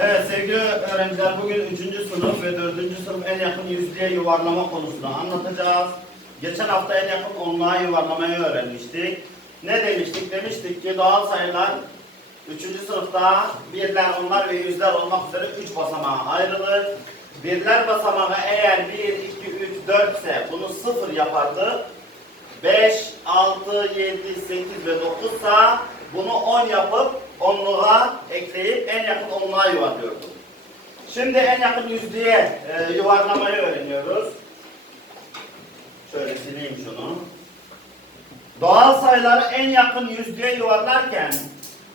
Evet sevgili öğrenciler bugün 3. sınıf ve 4. sınıf en yakın yüzlüğe yuvarlama konusunu anlatacağız. Geçen hafta en yakın onluğa yuvarlamayı öğrenmiştik. Ne demiştik? Demiştik ki doğal sayılar 3. sınıfta birler, onlar ve yüzler olmak üzere 3 basamağa ayrılır. Birler basamağı eğer 1, 2, 3, 4 ise bunu 0 yapardı. 5, 6, 7, 8 ve 9 ise bunu 10 yapıp onluğa ekleyip en yakın onluğa yuvarlıyorduk. Şimdi en yakın yüzlüğe e, yuvarlamayı öğreniyoruz. Şöyle sileyim şunu. Doğal sayıları en yakın yüzlüğe yuvarlarken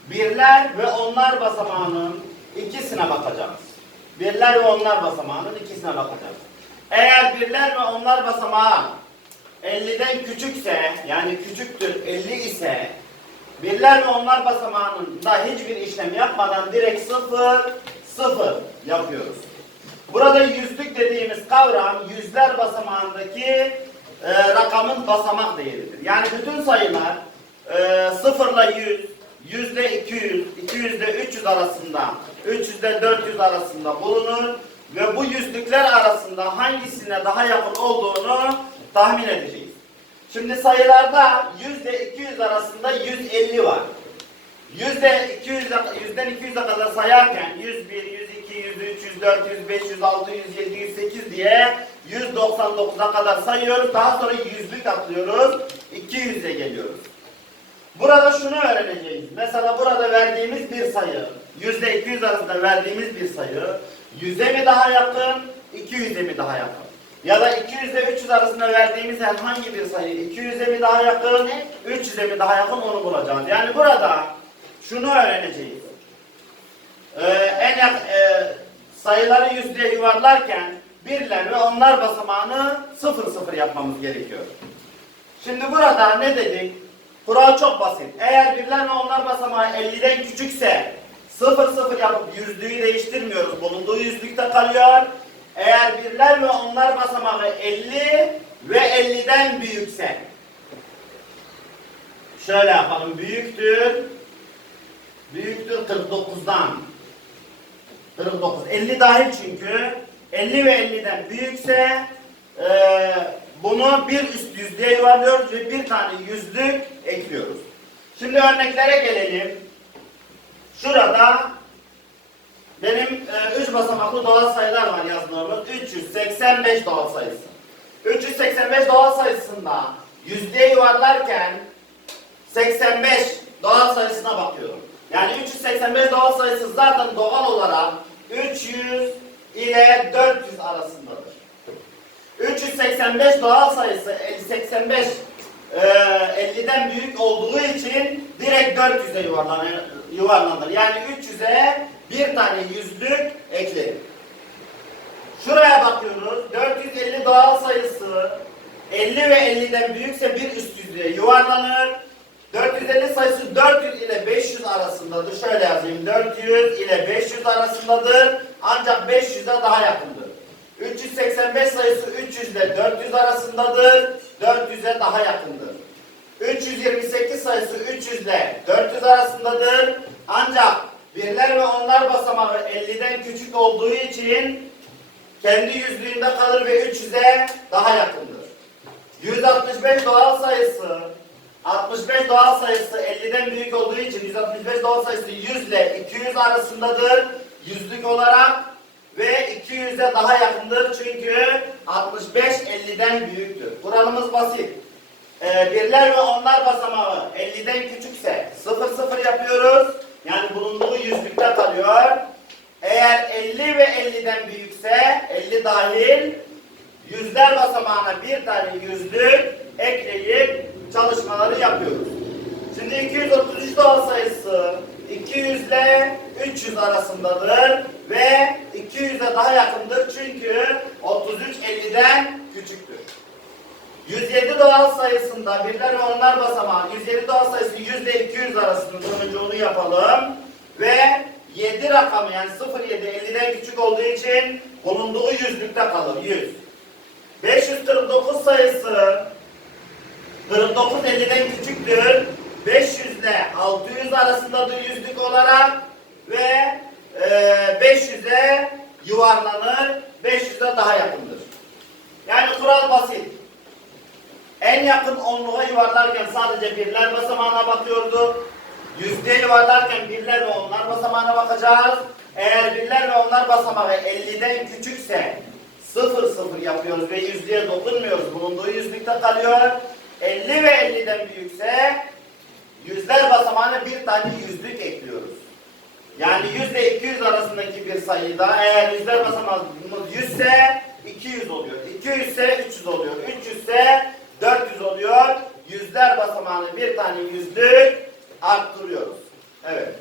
birler ve onlar basamağının ikisine bakacağız. Birler ve onlar basamağının ikisine bakacağız. Eğer birler ve onlar basamağı 50'den küçükse yani küçüktür 50 ise birler ve onlar basamağında hiçbir işlem yapmadan direkt sıfır sıfır yapıyoruz. Burada yüzlük dediğimiz kavram yüzler basamağındaki e, rakamın basamak değeridir. Yani bütün sayılar e, sıfırla 100, yüzde 200, 200 ile 300 arasında, 300 ile 400 arasında bulunur ve bu yüzlükler arasında hangisine daha yakın olduğunu tahmin edeceğiz. Şimdi sayılarda yüzde 200 arasında 150 var. Yüzde 200, yüzden 200'e kadar sayarken 101, 102, 103, 104, 105, 106, 107, 108 diye 199'a kadar sayıyoruz. Daha sonra yüzlük atlıyoruz. 200'e geliyoruz. Burada şunu öğreneceğiz. Mesela burada verdiğimiz bir sayı, yüzde 200 arasında verdiğimiz bir sayı, 100'e mi daha yakın, 200'e mi daha yakın? Ya da 200 ile 300 arasında verdiğimiz herhangi bir sayı 200'e mi daha yakın, 300'e mi daha yakın onu bulacağız. Yani burada şunu öğreneceğiz. Ee, en yak, e, sayıları yüzlüğe yuvarlarken birler ve onlar basamağını sıfır sıfır yapmamız gerekiyor. Şimdi burada ne dedik? Kural çok basit. Eğer birler ve onlar basamağı 50'den küçükse 0 0 yapıp yüzlüğü değiştirmiyoruz. Bulunduğu yüzlükte kalıyor. Eğer birler ve onlar basamağı 50 ve 50'den büyükse şöyle yapalım. Büyüktür. Büyüktür 49'dan. 49. 50 dahil çünkü. 50 ve 50'den büyükse eee bunu bir üst yüzlüğe yuvarlıyoruz ve bir tane yüzlük ekliyoruz. Şimdi örneklere gelelim. Şurada benim 3 basamaklı doğal sayılar var yazdığımız. 385 doğal sayısı. 385 doğal sayısında yüzlüğe yuvarlarken 85 doğal sayısına bakıyorum. Yani 385 doğal sayısı zaten doğal olarak 300 ile 400 arasındadır. 385 doğal sayısı 85 e, 50'den büyük olduğu için direkt 400'e yuvarlanır, yuvarlanır. Yani 300'e bir tane yüzlük eklerim. Şuraya bakıyoruz. 450 doğal sayısı 50 ve 50'den büyükse bir üst yüzlüğe yuvarlanır. 450 sayısı 400 ile 500 arasındadır. Şöyle yazayım. 400 ile 500 arasındadır. Ancak 500'e daha yakındır. 385 sayısı 300 ile 400 arasındadır. 400'e daha yakındır. 328 sayısı 300 ile 400 arasındadır. Ancak birler ve onlar basamağı 50'den küçük olduğu için kendi yüzlüğünde kalır ve 300'e daha yakındır. 165 doğal sayısı 65 doğal sayısı 50'den büyük olduğu için 165 doğal sayısı 100 ile 200 arasındadır. Yüzlük olarak ve 200'e daha yakındır çünkü 65 50'den büyüktür. Kuralımız basit. Ee, birler ve onlar basamağı 50'den küçükse 0 0 yapıyoruz. Yani bulunduğu yüzlükte kalıyor. Eğer 50 ve 50'den büyükse 50 dahil yüzler basamağına bir tane yüzlük ekleyip çalışmaları yapıyoruz. Şimdi 233 doğal sayısı 200 ile 300 arasındadır ve 200'e daha yakındır çünkü 33 50'den küçüktür. 107 doğal sayısında birler ve onlar basamağı 107 doğal sayısı 100 ile 200 arasındadır. Önce yapalım. Ve 7 rakamı yani 07 50'den küçük olduğu için bulunduğu yüzlükte kalır. 100. 549 sayısı 49 50'den küçüktür. 500 ile 600 arasındadır yüzlük olarak ve e, 500'e yuvarlanır, 500'e daha yakındır. Yani kural basit. En yakın onluğa yuvarlarken sadece birler basamağına bakıyorduk. Yüzdeye yuvarlarken birler ve onlar basamağına bakacağız. Eğer birler ve onlar basamağı 50'den küçükse 0 0 yapıyoruz ve yüzlüğe dokunmuyoruz. Bulunduğu yüzlükte kalıyor. 50 ve 50'den büyükse yüzler basamağına bir tane yüzlük ekliyoruz. Yani 100 ile 200 arasındaki bir sayıda eğer yüzler basamağımız 100 ise 200 oluyor. 200 ise 300 oluyor. 300 ise 400 oluyor. Yüzler basamağını bir tane yüzlük arttırıyoruz. Evet.